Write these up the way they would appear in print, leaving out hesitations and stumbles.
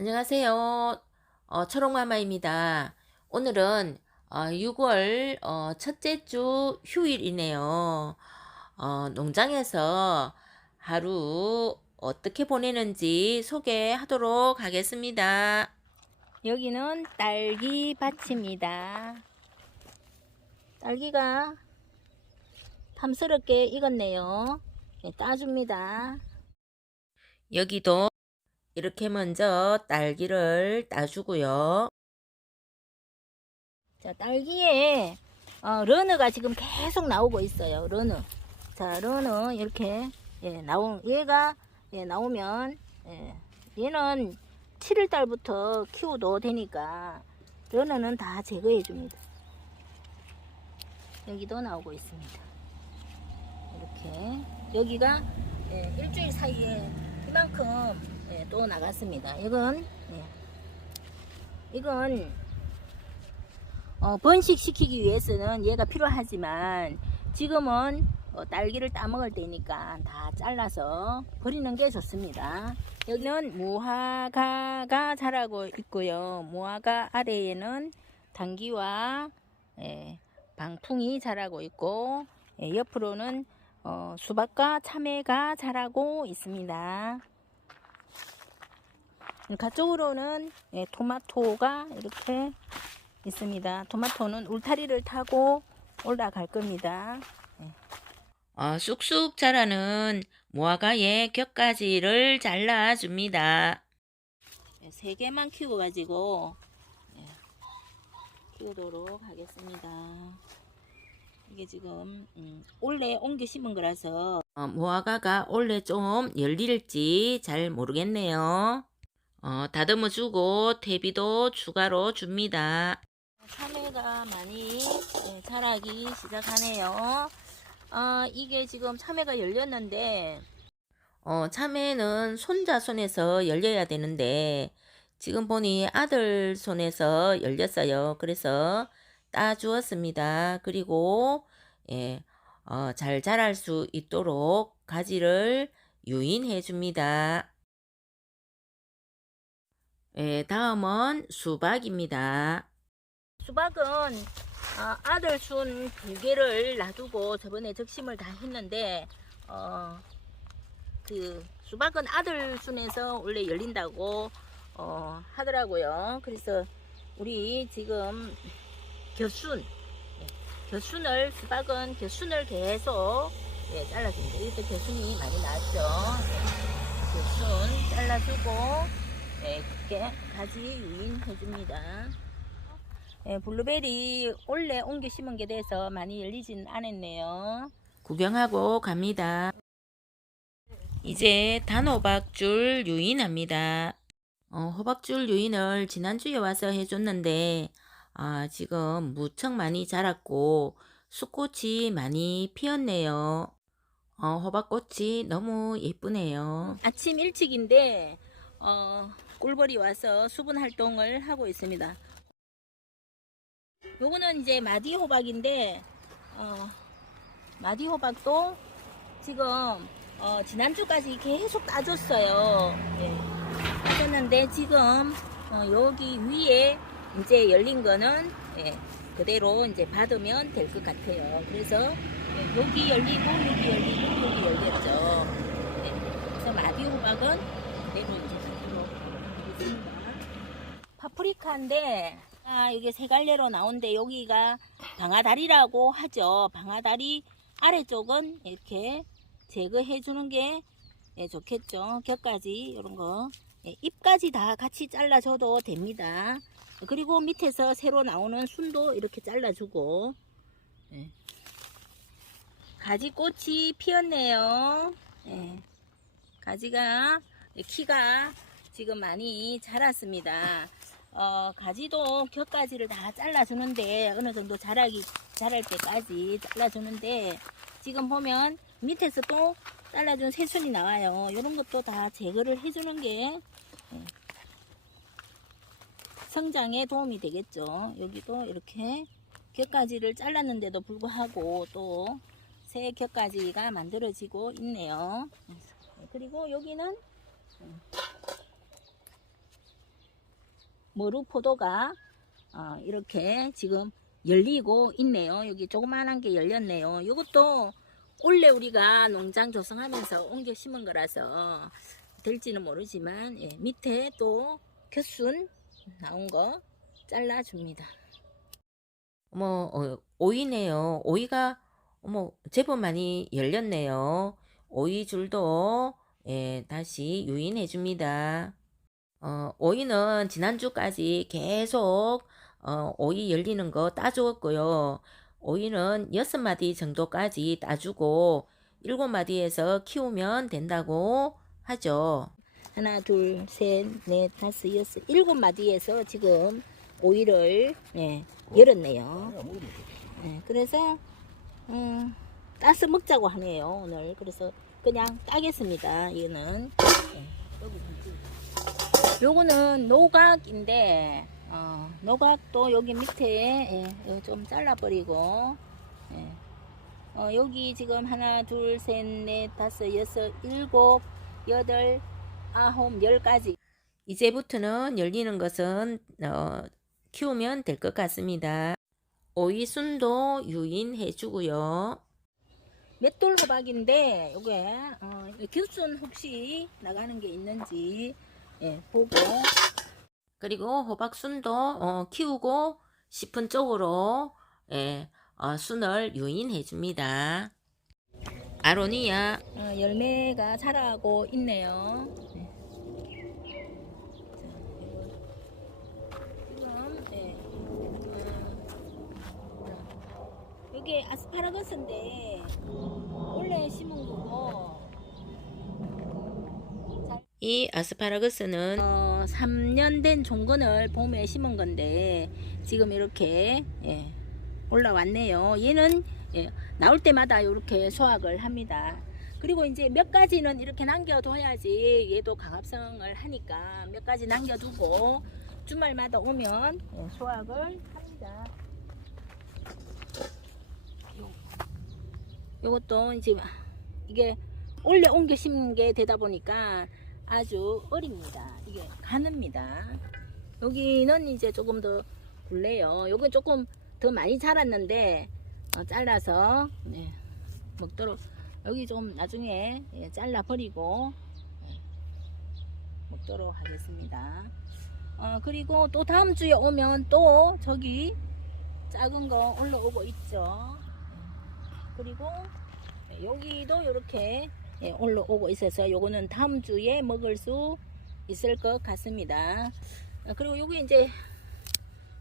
안녕하세요. 초롱마마입니다. 오늘은 6월 첫째 주 휴일이네요. 농장에서 하루 어떻게 보내는지 소개하도록 하겠습니다. 여기는 딸기 밭입니다. 딸기가 탐스럽게 익었네요. 네, 따줍니다. 여기도 이렇게 먼저 딸기를 따주고요. 자, 딸기에 러너가 지금 계속 나오고 있어요. 러너. 자, 러너 이렇게 얘가 나오면 얘는 7월 달부터 키워도 되니까 러너는 다 제거해 줍니다. 여기도 나오고 있습니다. 이렇게 여기가 일주일 사이에 이만큼 또 나갔습니다. 이건 번식시키기 위해서는 얘가 필요하지만 지금은 딸기를 따먹을 때니까 다 잘라서 버리는 게 좋습니다. 여기는 무화과가 자라고 있고요. 무화과 아래에는 당귀와 방풍이 자라고 있고 옆으로는 수박과 참외가 자라고 있습니다. 가쪽으로는 토마토가 이렇게 있습니다. 토마토는 울타리를 타고 올라갈 겁니다. 쑥쑥 자라는 무화과의 격가지를 잘라줍니다. 3개만 키워가지고 키우도록 하겠습니다. 이게 지금 올해 옮겨 심은 거라서 무화과가 원래 좀 열릴지 잘 모르겠네요. 다듬어 주고 퇴비도 추가로 줍니다. 참외가 많이 자라기 시작하네요. 이게 지금 참외가 열렸는데 참외는 손자 손에서 열려야 되는데 지금 보니 아들 손에서 열렸어요. 그래서 따 주었습니다. 그리고 잘 자랄 수 있도록 가지를 유인해 줍니다. 다음은 수박입니다. 수박은 아들 순 2개를 놔두고 저번에 적심을 다 했는데 그 수박은 아들 순에서 원래 열린다고 하더라고요. 그래서 우리 지금 겨순 겨순을 수박은 겨순을 계속 잘라줍니다. 이것도 겨순이 많이 나왔죠. 겨순 잘라주고 이렇게 가지 유인해줍니다. 블루베리 원래 옮겨 심은 게 돼서 많이 열리진 않았네요. 구경하고 갑니다. 이제 단호박줄 유인합니다. 호박줄 유인을 지난주에 와서 해줬는데 지금 무척 많이 자랐고 쑥꽃이 많이 피었네요. 호박꽃이 너무 예쁘네요. 아침 일찍인데 꿀벌이 와서 수분 활동을 하고 있습니다. 요거는 이제 마디 호박인데 마디 호박도 지금 지난주까지 계속 따줬어요. 따줬는데 지금 여기 위에 이제 열린 거는 그대로 이제 받으면 될 것 같아요. 그래서 여기 열리고 여기 열리고 여기 열렸죠. 그래서 마디 호박은 그대로 이제 받도록 하겠습니다. 파프리카인데 이게 세 갈래로 나오는데 여기가 방아다리라고 하죠. 방아다리 아래쪽은 이렇게 제거해 주는 게 좋겠죠. 격까지 이런 거 잎까지 다 같이 잘라줘도 됩니다. 그리고 밑에서 새로 나오는 순도 이렇게 잘라주고 가지꽃이 피었네요. 가지가 키가 지금 많이 자랐습니다. 가지도 격가지를 다 잘라주는데 어느 정도 자랄 때까지 잘라주는데 지금 보면 밑에서 또 잘라준 새순이 나와요. 이런 것도 다 제거를 해주는 게 성장에 도움이 되겠죠. 여기도 이렇게 격가지를 잘랐는데도 불구하고 또 새 격가지가 만들어지고 있네요. 그리고 여기는 머루포도가 이렇게 지금 열리고 있네요. 여기 조그만한 게 열렸네요. 이것도 원래 우리가 농장 조성하면서 옮겨 심은 거라서 될지는 모르지만 예, 밑에 또 겨순 나온 거 잘라줍니다. 오이네요. 오이가 제법 많이 열렸네요. 오이 줄도 예, 다시 유인해 줍니다. 오이는 지난주까지 계속 오이 열리는 거 따주었고요. 오이는 6마디 정도까지 따주고 7마디에서 키우면 된다고 하죠. 하나, 둘, 셋, 넷, 다섯, 여섯, 7마디에서 지금 오이를 예, 열었네요. 예, 그래서 따서 먹자고 하네요 오늘. 그래서 그냥 따겠습니다. 이거는 요거는 노각인데 노각도 여기 밑에 예, 좀 잘라버리고 예. 여기 지금 하나 둘 셋 넷 다섯 여섯 일곱 여덟 아홉 10가지. 이제부터는 열리는 것은 키우면 될 것 같습니다. 오이순도 유인해 주고요. 맷돌 호박인데 요게 겨순 혹시 나가는 게 있는지 예, 보고 그리고 호박순도 키우고 싶은 쪽으로 예, 순을 유인해 줍니다. 아로니아 열매가 자라고 있네요. 네. 지금 이게 아스파라거스인데 원래 심은 거고 이 아스파라거스는 3년 된 종근을 봄에 심은 건데 지금 이렇게 예, 올라왔네요. 얘는 예, 나올 때마다 이렇게 수확을 합니다. 그리고 이제 몇 가지는 이렇게 남겨둬야지 얘도 강합성을 하니까 몇 가지 남겨두고 주말마다 오면 예, 수확을 합니다. 요것도 이제 이게 원래 옮겨 심은 게 되다 보니까 아주 어립니다. 이게 가늡니다. 여기는 이제 조금 더 굴래요. 요건 조금 더 많이 자랐는데 잘라서 네, 먹도록 여기 좀 나중에 예, 잘라 버리고 예, 먹도록 하겠습니다. 그리고 또 다음 주에 오면 또 저기 작은 거 올라오고 있죠. 그리고 여기도 이렇게 예, 올라오고 있어서 요거는 다음 주에 먹을 수 있을 것 같습니다. 그리고 요게 이제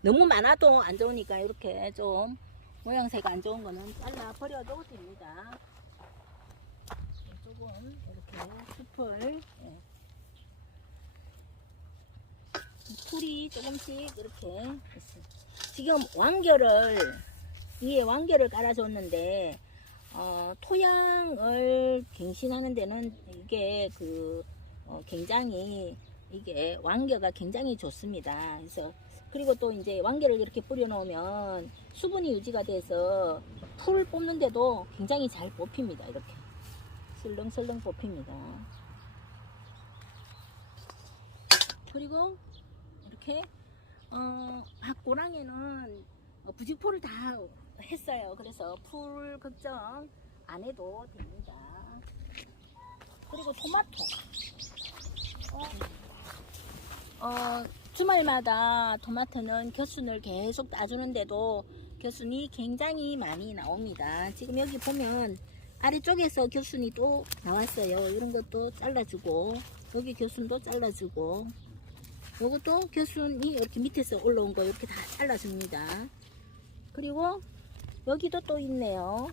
너무 많아도 안 좋으니까 이렇게 좀 모양새가 안 좋은 거는 잘라 버려도 됩니다. 조금 이렇게 숲을 예. 풀이 조금씩 이렇게 있어요. 지금 위에 완결을 깔아줬는데 토양을 갱신하는 데는 이게 굉장히 이게 완결가 굉장히 좋습니다. 그래서 그리고 또 이제 완결을 이렇게 뿌려놓으면 수분이 유지가 돼서 풀 뽑는데도 굉장히 잘 뽑힙니다. 이렇게 슬렁슬렁 뽑힙니다. 그리고 이렇게 학고랑에는 부직포를 다 했어요. 그래서 풀 걱정 안 해도 됩니다. 그리고 토마토 주말마다 토마토는 겨순을 계속 따주는데도 겨순이 굉장히 많이 나옵니다. 지금 여기 보면 아래쪽에서 겨순이 또 나왔어요. 이런 것도 잘라주고 여기 겨순도 잘라주고 요것도 겨순이 이렇게 밑에서 올라온 거 이렇게 다 잘라줍니다. 그리고 여기도 또 있네요.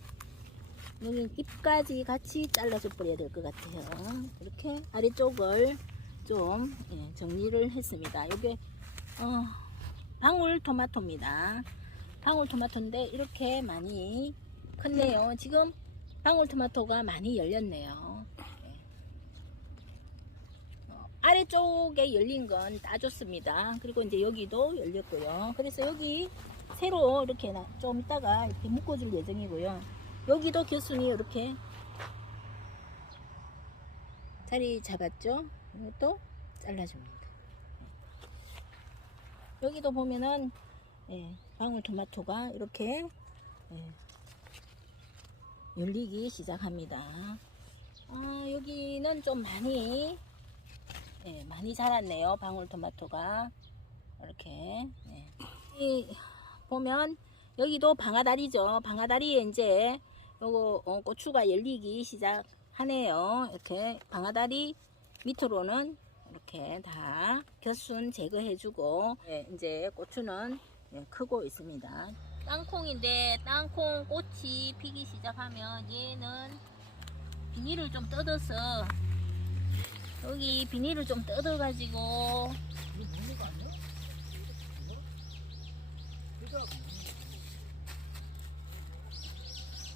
여기 잎까지 같이 잘라줘 버려야 될 것 같아요. 이렇게 아래쪽을 좀 예, 정리를 했습니다. 이게 방울토마토입니다. 방울토마토인데 이렇게 많이 컸네요. 지금 방울토마토가 많이 열렸네요. 아래쪽에 열린 건 따줬습니다. 그리고 이제 여기도 열렸고요. 그래서 여기 새로 이렇게 좀 이따가 이렇게 묶어줄 예정이고요. 여기도 겨순이 이렇게 자리 잡았죠. 이것도 잘라줍니다. 여기도 보면은 방울토마토가 이렇게 열리기 시작합니다. 여기는 좀 많이 자랐네요. 방울토마토가 이렇게 보면 여기도 방아다리죠. 방아다리에 이제 요거 고추가 열리기 시작하네요. 이렇게 방아다리 밑으로는 이렇게 다 겨순 제거해주고 이제 고추는 크고 있습니다. 땅콩인데 땅콩 꽃이 피기 시작하면 얘는 비닐을 좀 뜯어서 여기 비닐을 좀 뜯어가지고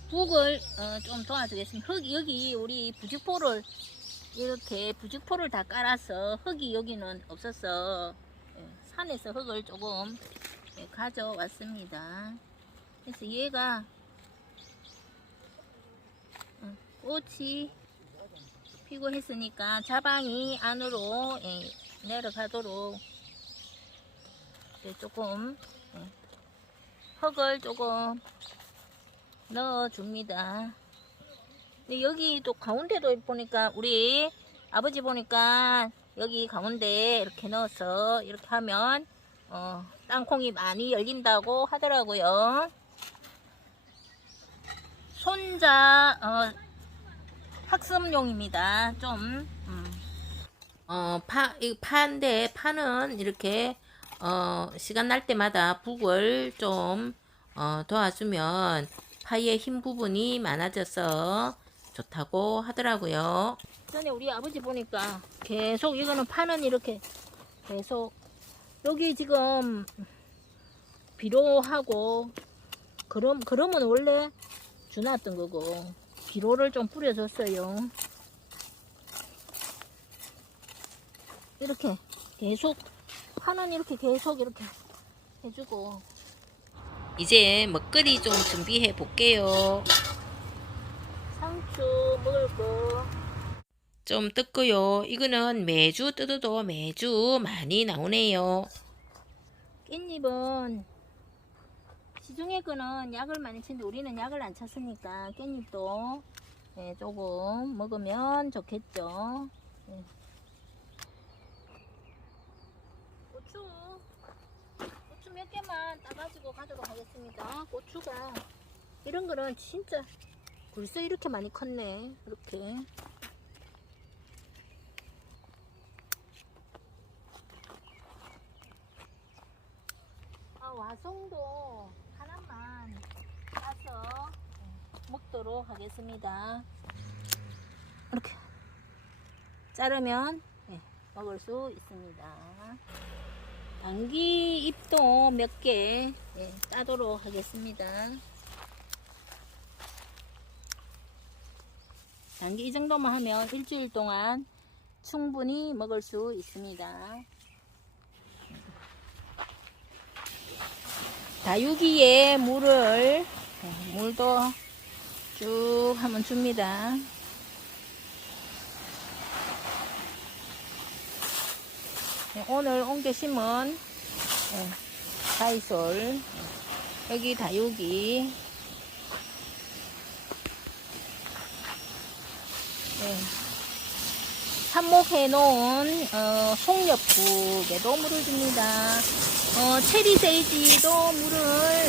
북을 좀 도와주겠습니다. 여기 우리 부직포를 이렇게 부직포를 다 깔아서 흙이 여기는 없어서 산에서 흙을 조금 가져왔습니다. 그래서 얘가 꽃이 피고 했으니까 자방이 안으로 내려가도록 조금 흙을 조금 넣어줍니다. 근데 여기 또 가운데도 보니까 우리 아버지 보니까 여기 가운데 이렇게 넣어서 이렇게 하면 땅콩이 많이 열린다고 하더라고요. 손자 학습용입니다. 좀 파인데 파는 이렇게 시간 날 때마다 북을 좀 도와주면 파의 흰 부분이 많아져서 좋다고 하더라고요. 전에 우리 아버지 보니까 계속 이거는 파는 이렇게 계속 여기 지금 비료하고 그러면 원래 주놨던 거고 비료를 좀 뿌려줬어요. 이렇게 계속 파는 이렇게 계속 이렇게 해주고 이제 먹거리 좀 준비해 볼게요. 상추 먹을 거 좀 뜯고요. 이거는 매주 뜯어도 매주 많이 나오네요. 깻잎은 시중에 거는 약을 많이 치는데 우리는 약을 안 쳤으니까 깻잎도 조금 먹으면 좋겠죠. 고추 몇 개만 따가지고 가도록 하겠습니다. 고추가 이런 거는 진짜 벌써 이렇게 많이 컸네. 이렇게 와송도 하나만 따서 먹도록 하겠습니다. 이렇게 자르면 먹을 수 있습니다. 당귀 잎도 몇 개 따도록 하겠습니다. 당귀 이 정도만 하면 일주일 동안 충분히 먹을 수 있습니다. 다육이에 물도 쭉 한번 줍니다. 오늘 옮겨 심은 다이솔 여기 다육이 삽목해 놓은 송엽국에도 물을 줍니다. 체리 세이지도 물을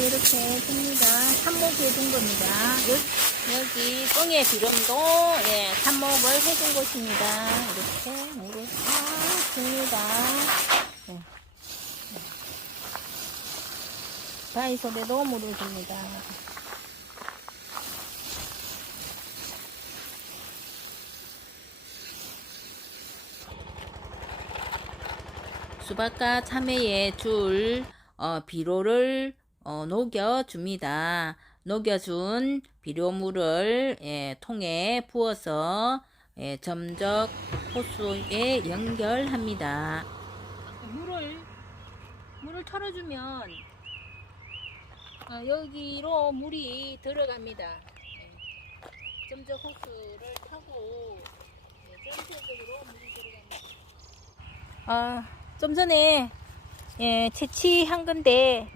이렇게 줍니다. 삽목해 둔 겁니다. 여기 똥의 비름도 삽목을 해준 곳입니다. 이렇게 물을 딱 줍니다. 다이솔에도 물을 줍니다. 수박과 참외에 줄 비료를 녹여줍니다. 녹여준 비료물을 통에 부어서 점적 호수에 연결합니다. 물을 털어주면 여기로 물이 들어갑니다. 점적 호스를 타고 전체적으로 물이 들어갑니다. 좀 전에 채취한 건데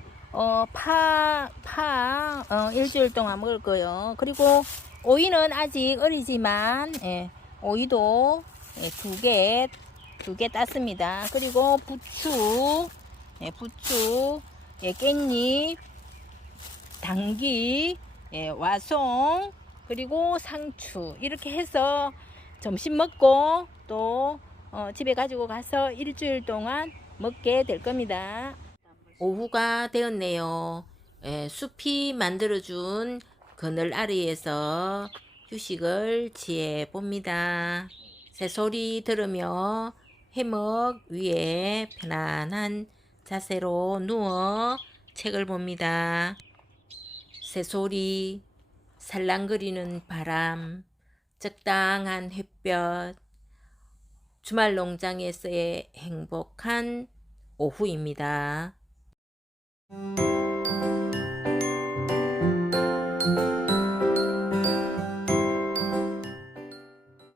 파 일주일 동안 먹을 거요. 그리고 오이는 아직 어리지만 오이도 두 개 땄습니다. 그리고 부추, 부추, 깻잎, 당귀, 와송, 그리고 상추 이렇게 해서 점심 먹고 또 집에 가지고 가서 일주일 동안 먹게 될 겁니다. 오후가 되었네요. 숲이 만들어준 그늘 아래에서 휴식을 취해 봅니다. 새소리 들으며 해먹 위에 편안한 자세로 누워 책을 봅니다. 새소리, 살랑거리는 바람, 적당한 햇볕, 주말 농장에서의 행복한 오후입니다.